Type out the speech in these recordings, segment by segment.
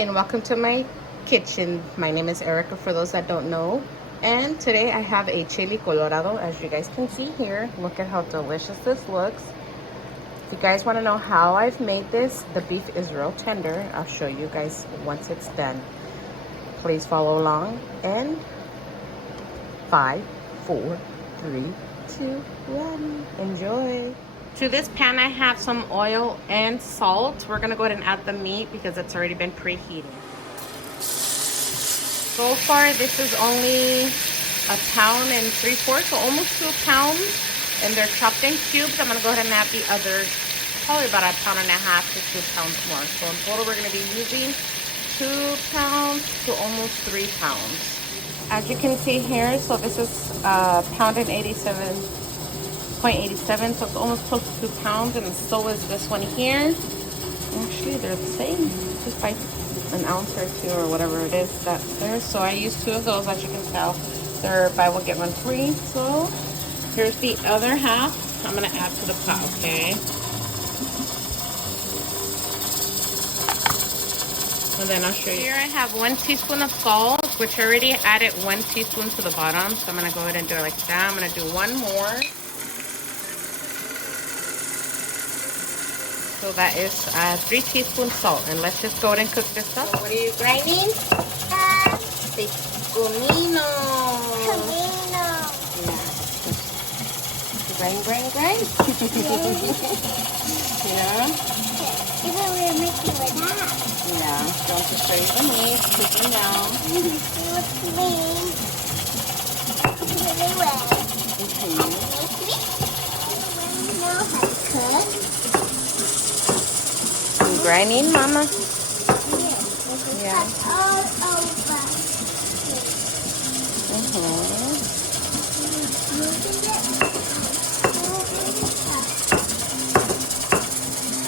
and welcome to my kitchen. My name is Erica for those that don't know. And today I have a chili colorado, as you guys can see here. Look at how delicious this looks. If you guys want to know how I've made this, the beef is real tender. I'll show you guys once it's done. Please follow along. And 5, 4, 3, 2, 1. Enjoy. To this pan, I have some oil and salt. We're gonna go ahead and add the meat because it's already been preheated. So far, this is only 1 pound and 3/4, so almost 2 pounds. And they're chopped in cubes. I'm gonna go ahead and add the other, probably about 1.5 pounds to 2 pounds more. So in total, we're gonna be using 2 pounds to almost 3 pounds. As you can see here, so this is 1.87, so it's almost close to 2 pounds, and so is this one here. Actually, they're the same, just by 1 ounce or 2 or whatever it is that's there. So I use 2 of those. As you can tell, they're buy one get one free. So here's the other half. I'm gonna add to the pot, okay? And then I'll show you. Here I have 1 teaspoon of salt, which I already added 1 teaspoon to the bottom. So I'm gonna go ahead and do it like that. I'm gonna do 1 more. So that is 3 teaspoons salt. And let's just go ahead and cook this up. So what are you grinding? The comino. Comino. Yeah. Grind. Yeah. Even we're making with that. Yeah. Don't just show you the meat. Cooking now. It was clean. Really well. Mm-hmm. When we know how to cook. Grinding, Mama? Yes. Yeah. All over.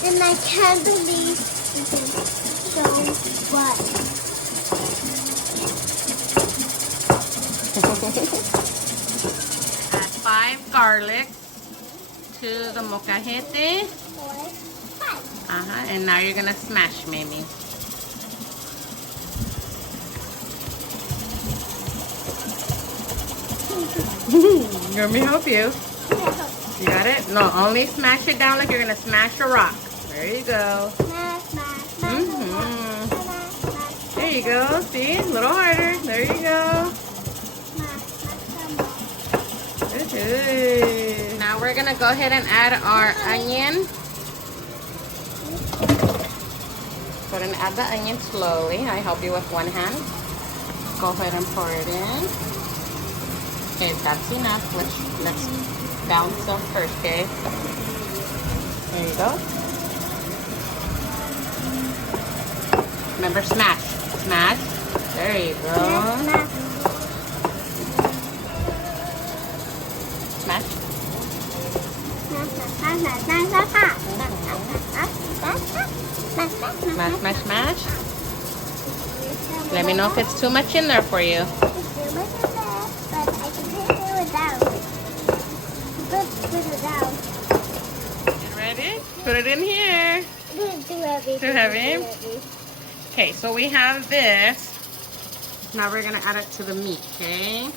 And I can't believe this is so what. Add 5 garlic to the molcajete. And now you're gonna smash, Mimi. You want me to help you? You got it? No, only smash it down like you're gonna smash a rock. There you go. There you go. See? A little harder. There you go. Good. Now we're gonna go ahead and add our onion. Go ahead and add the onion slowly. I help you with 1 hand. Go ahead and pour it in. Okay, that's enough. Let's bounce them first, okay? There you go. Remember, smash. Smash. There you go. Smash. Smash. Let me know if it's too much in there for you. It's too much in there, but I can put it down. Put it down. You ready? Put it in here. Too heavy. Too heavy? Okay, so we have this. Now we're gonna add it to the meat, okay?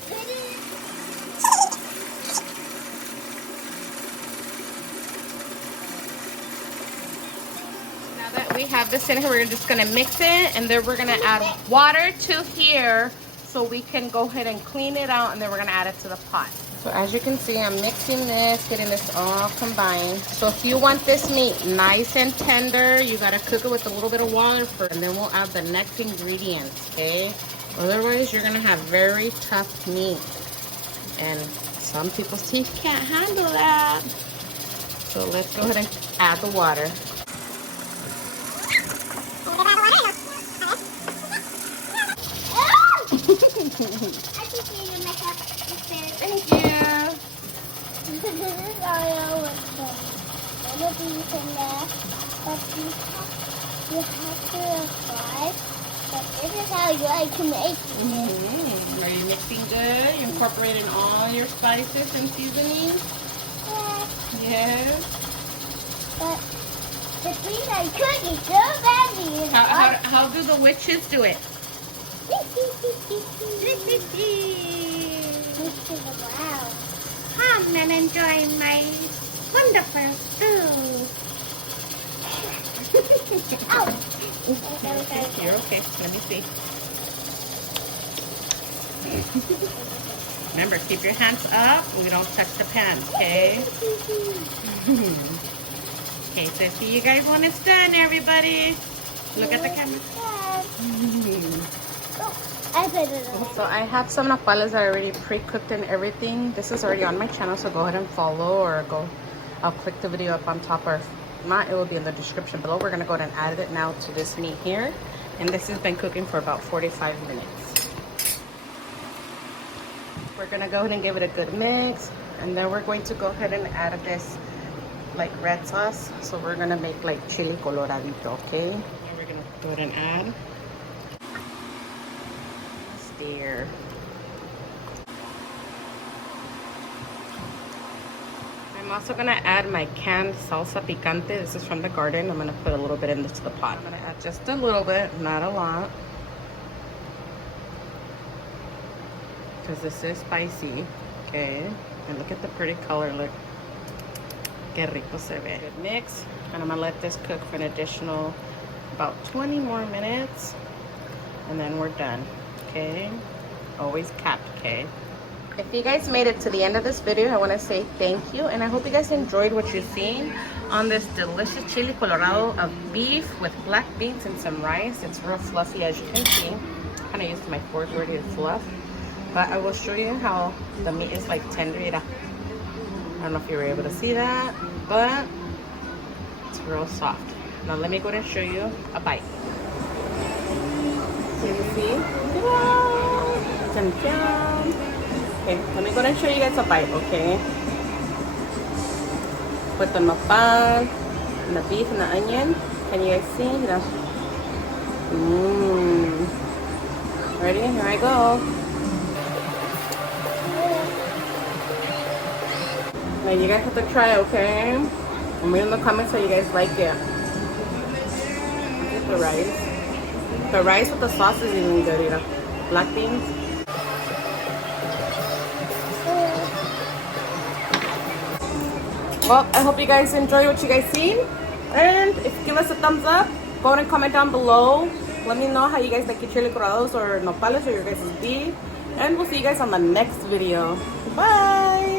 We have this in here. We're just gonna mix it, and then we're gonna add water to here so we can go ahead and clean it out, and then we're gonna add it to the pot. So as you can see, I'm mixing this, getting this all combined. So if you want this meat nice and tender, you gotta cook it with a little bit of water first, and then we'll add the next ingredients, okay? Otherwise, you're gonna have very tough meat, and some people's teeth can't handle that. So let's go ahead and add the water. Thank you. This is oil with the beef in there, but you have to apply. But this is how you like to make it. Are you mixing good? You incorporating all your spices and seasonings? Yeah. Yes. But Which means I could eat so badly. How do the witches do it? Wow. Come and enjoy my wonderful food. Ow. You're okay. Let me see. Remember, keep your hands up. We don't touch the pan, okay? Okay, so see you guys when it's done, everybody. Look at the camera. So I have some nopales that are already pre-cooked and everything. This is already on my channel, so go ahead and follow or I'll click the video up on top, or if not, it will be in the description below. We're gonna go ahead and add it now to this meat here. And this has been cooking for about 45 minutes. We're gonna go ahead and give it a good mix. And then we're going to go ahead and add this like red sauce. So we're gonna make like chili coloradito, okay? And we're gonna go ahead and add. There. I'm also gonna add my canned salsa picante. This is from the garden. I'm gonna put a little bit into the pot. I'm gonna add just a little bit, not a lot, because this is spicy. Okay, and look at the pretty color. Look, que rico se ve. Good mix, and I'm gonna let this cook for an additional about 20 more minutes, and then we're done. Okay, always capped, okay? If you guys made it to the end of this video, I want to say thank you, and I hope you guys enjoyed what you've seen on this delicious chili colorado of beef with black beans and some rice. It's real fluffy, as you can see. Kind of used my fork word here, fluff, but I will show you how the meat is like tender. I don't know if you were able to see that, but it's real soft. Now let me go ahead and show you a bite. Can you see? Wow! Okay, let me go ahead and show you guys a bite, okay? With the nopal, and the beef, and the onion. Can you guys see? Ready? Here I go. Now you guys have to try it, okay? And leave in the comments how you guys like it. Look at the rice. The rice with the sauce is even good, you know. Black beans. Well, I hope you guys enjoy what you guys seen. And if you give us a thumbs up, go ahead and comment down below. Let me know how you guys like your chili colorados or nopales or your guys' beef. And we'll see you guys on the next video. Bye!